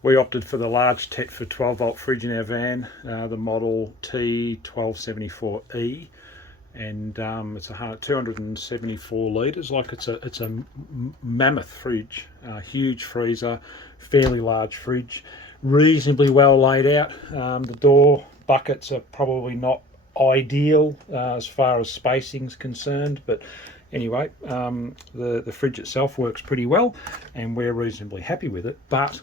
We opted for the large Tetford 12-volt fridge in our van, the model T1274E, and it's 274 litres. Like it's a mammoth fridge, huge freezer, fairly large fridge, reasonably well laid out. The door buckets are probably not ideal as far as spacing's concerned, but anyway, the fridge itself works pretty well, and we're reasonably happy with it. But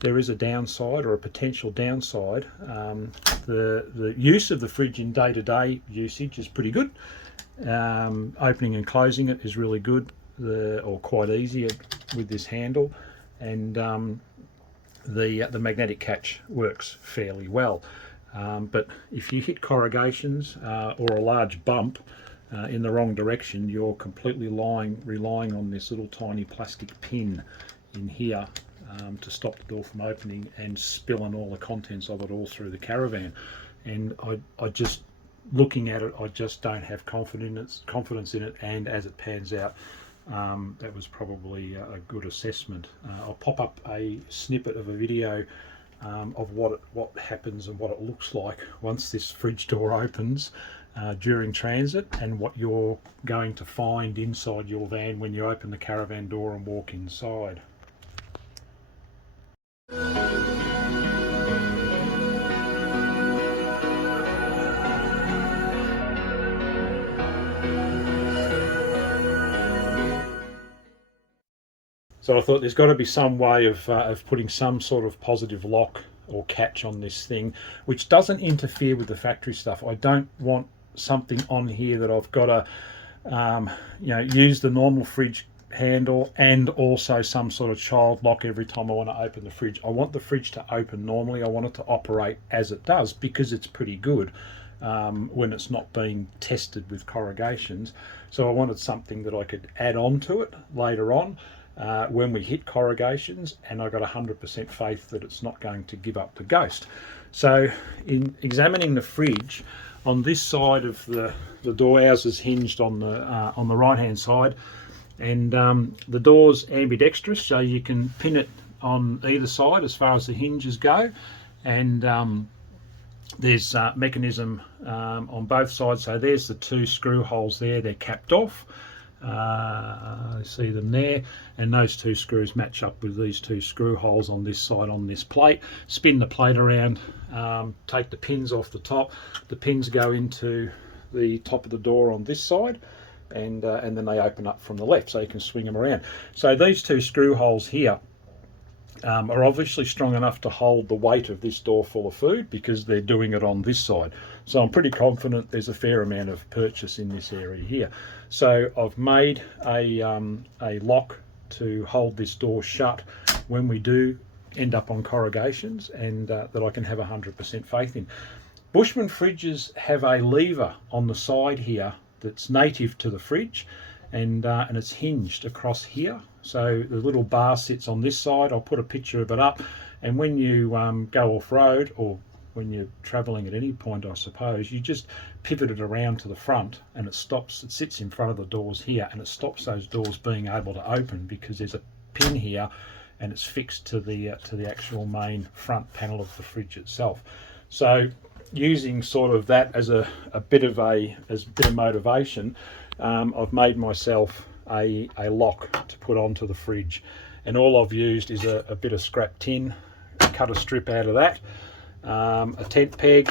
there is a downside, or a potential downside. The use of the fridge in day-to-day usage is pretty good. Opening and closing it is really good, or quite easy with this handle, and the magnetic catch works fairly well. But if you hit corrugations or a large bump in the wrong direction, you're completely relying on this little tiny plastic pin in here to stop the door from opening and spilling all the contents of it all through the Caravan. And I just, looking at it, I just don't have confidence in it, and as it pans out, that was probably a good assessment. I'll pop up a snippet of a video of what happens and what it looks like once this fridge door opens during transit, and what you're going to find inside your van when you open the Caravan door and walk inside. So I thought there's got to be some way of putting some sort of positive lock or catch on this thing, which doesn't interfere with the factory stuff. I don't want something on here that I've got to use the normal fridge handle and also some sort of child lock every time I want to open the fridge. I want the fridge to open normally. I want it to operate as it does, because it's pretty good when it's not being tested with corrugations. So I wanted something that I could add on to it later on when we hit corrugations, and I got 100% faith that it's not going to give up the ghost. So in examining the fridge, on this side of the door, ours is hinged on the right hand side, and the door's ambidextrous, so you can pin it on either side as far as the hinges go, and there's a mechanism on both sides. So there's the two screw holes there, they're capped off. I see them there, and those two screws match up with these two screw holes on this side on this plate. Spin the plate around, take the pins off the top. The pins go into the top of the door on this side, and then they open up from the left, so you can swing them around. So these two screw holes here are obviously strong enough to hold the weight of this door full of food, because they're doing it on this side. So I'm pretty confident there's a fair amount of purchase in this area here. So I've made a lock to hold this door shut when we do end up on corrugations, and that I can have 100% faith in. Bushman fridges have a lever on the side here that's native to the fridge, and it's hinged across here. So the little bar sits on this side. I'll put a picture of it up, and when you go off-road, or when you're travelling at any point, I suppose, you just pivot it around to the front, and it sits in front of the doors here, and it stops those doors being able to open, because there's a pin here and it's fixed to the actual main front panel of the fridge itself. So using sort of that as a bit of motivation, I've made myself a lock to put onto the fridge, and all I've used is a bit of scrap tin, cut a strip out of that, a tent peg,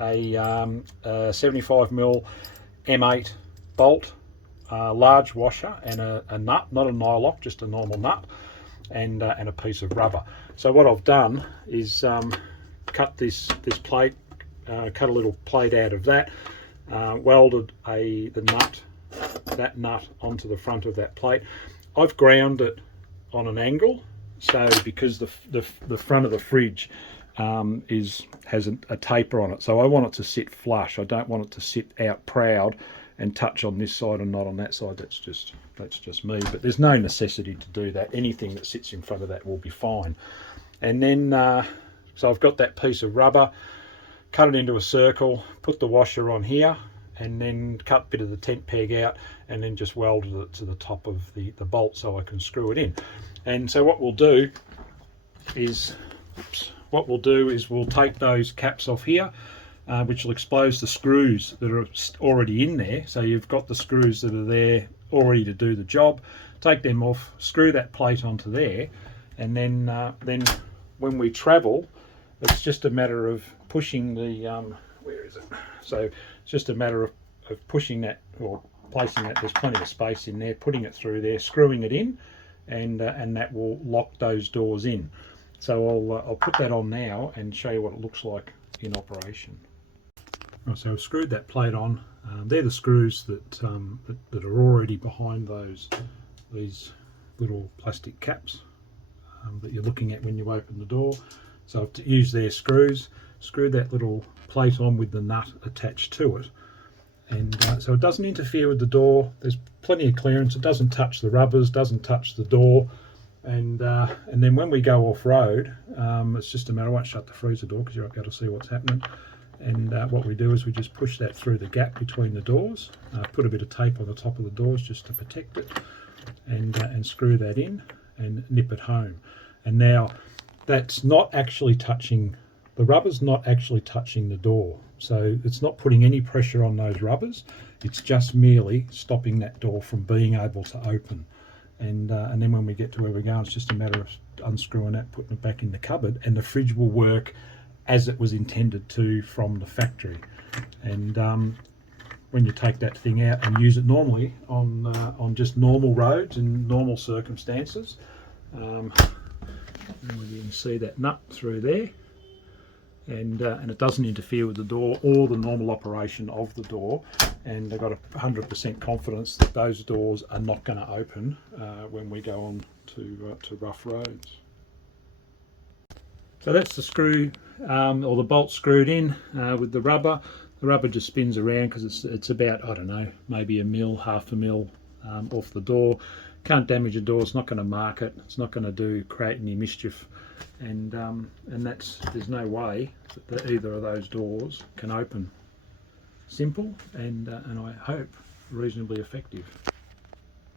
a 75mm M8 bolt, a large washer, and a nut, not a nylock, just a normal nut, and a piece of rubber. So what I've done is cut this plate, cut a little plate out of that, welded that nut onto the front of that plate. I've ground it on an angle, so because the front of the fridge has a taper on it, so I want it to sit flush. I don't want it to sit out proud and touch on this side and not on that side. That's just me, but there's no necessity to do that. Anything that sits in front of that will be fine. And then so I've got that piece of rubber, cut it into a circle, put the washer on here, and then cut a bit of the tent peg out, and then just welded it to the top of the bolt so I can screw it in. And so what we'll do is what we'll do is we'll take those caps off here, which will expose the screws that are already in there. So you've got the screws that are there already to do the job. Take them off, screw that plate onto there, and then when we travel, it's just a matter of pushing the where is it? So it's just a matter of pushing that, or placing that. There's plenty of space in there, putting it through there, screwing it in, and that will lock those doors in. So I'll put that on now and show you what it looks like in operation. Right, so I've screwed that plate on. They're the screws that are already behind these little plastic caps that you're looking at when you open the door. So I've used their screws, screwed that little plate on with the nut attached to it, and so it doesn't interfere with the door. There's plenty of clearance. It doesn't touch the rubbers, doesn't touch the door, and then when we go off road, it's just a matter. I won't shut the freezer door because you won't be able to see what's happening. And what we do is we just push that through the gap between the doors, put a bit of tape on the top of the doors just to protect it, and screw that in and nip it home. And now that's not actually touching, the rubber's not actually touching the door. So it's not putting any pressure on those rubbers. It's just merely stopping that door from being able to open. And then when we get to where we're going, it's just a matter of unscrewing that, putting it back in the cupboard, and the fridge will work as it was intended to from the factory. And when you take that thing out and use it normally on just normal roads in normal circumstances, you can see that nut through there, and it doesn't interfere with the door or the normal operation of the door, and I've got 100% confidence that those doors are not going to open when we go on to rough roads. So that's the screw, or the bolt screwed in with the rubber. The rubber just spins around because it's about, I don't know, maybe a mil, half a mil off the door. Can't damage the door. It's not going to mark it. It's not going to create any mischief, and there's no way that either of those doors can open. Simple and I hope reasonably effective.